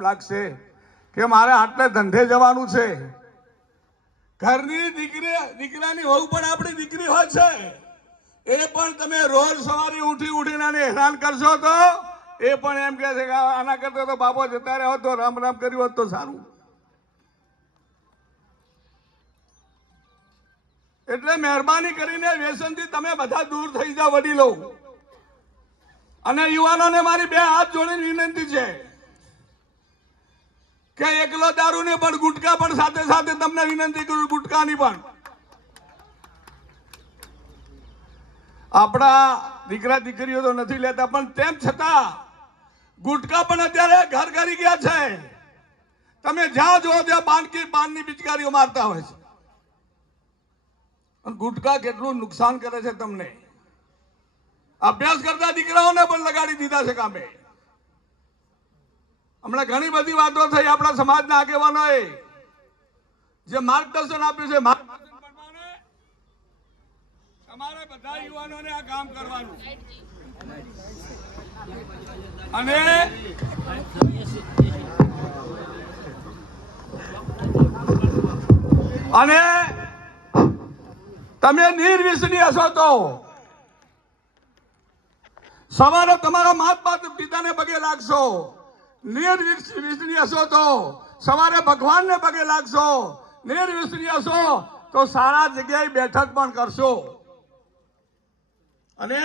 લાગશે કે મારે આટલે ધંધે જવાનું છે. ઘરની દીકરાની વહુ પણ આપણી દીકરી હોય છે. એ પણ તમે રોજ સવારે ઉઠીને આને હેરાન કરશો તો એ પણ એમ કહે છે કે આના કરતા તો બાપો જતા રહ્યો તો રામ રામ કર્યું હોત તો સારું. એટલે મહેરબાની કરીને વ્યસનથી તમે બધા દૂર થઈ જાઓ વડીલો. અને યુવાનોને મારી બે હાથ જોડીને વિનંતી છે કે એકલો દારૂ ને પણ ગુટકા પણ સાથે સાથે તમને વિનંતી કરું, ગુટકાની પણ. આપણા દીકરા દીકરીઓ તો નથી લેતા, પણ તેમ છતાં ગુટકા પણ અત્યારે ઘર કરી ગયા છે. તમે જ્યાં જુઓ ત્યાં પાનની પિચકારીઓ મારતા હોય છે. ગુટકા કેટલું નુકસાન કરે છે તમને. અભ્યાસ કરતા દીકરાઓને પણ લગાડી દીધા છે કામે. હમણાં ઘણી બધી વાતો થઈ. આપણા સમાજના આગેવાનોએ જે માર્ગદર્શન આપ્યું છે, તમારે બધા યુવાનોને આ કામ કરવાનું. અને તમે નિર્વ્યસની હશો તો સવારે તમારા માતા પિતાને પગે લાગશો. નિર્વ્યસની હશો તો સવારે ભગવાનને પગે લાગશો. નિર્વ્યસની હશો તો સારા જગ્યાએ બેઠક પણ કરશો. અને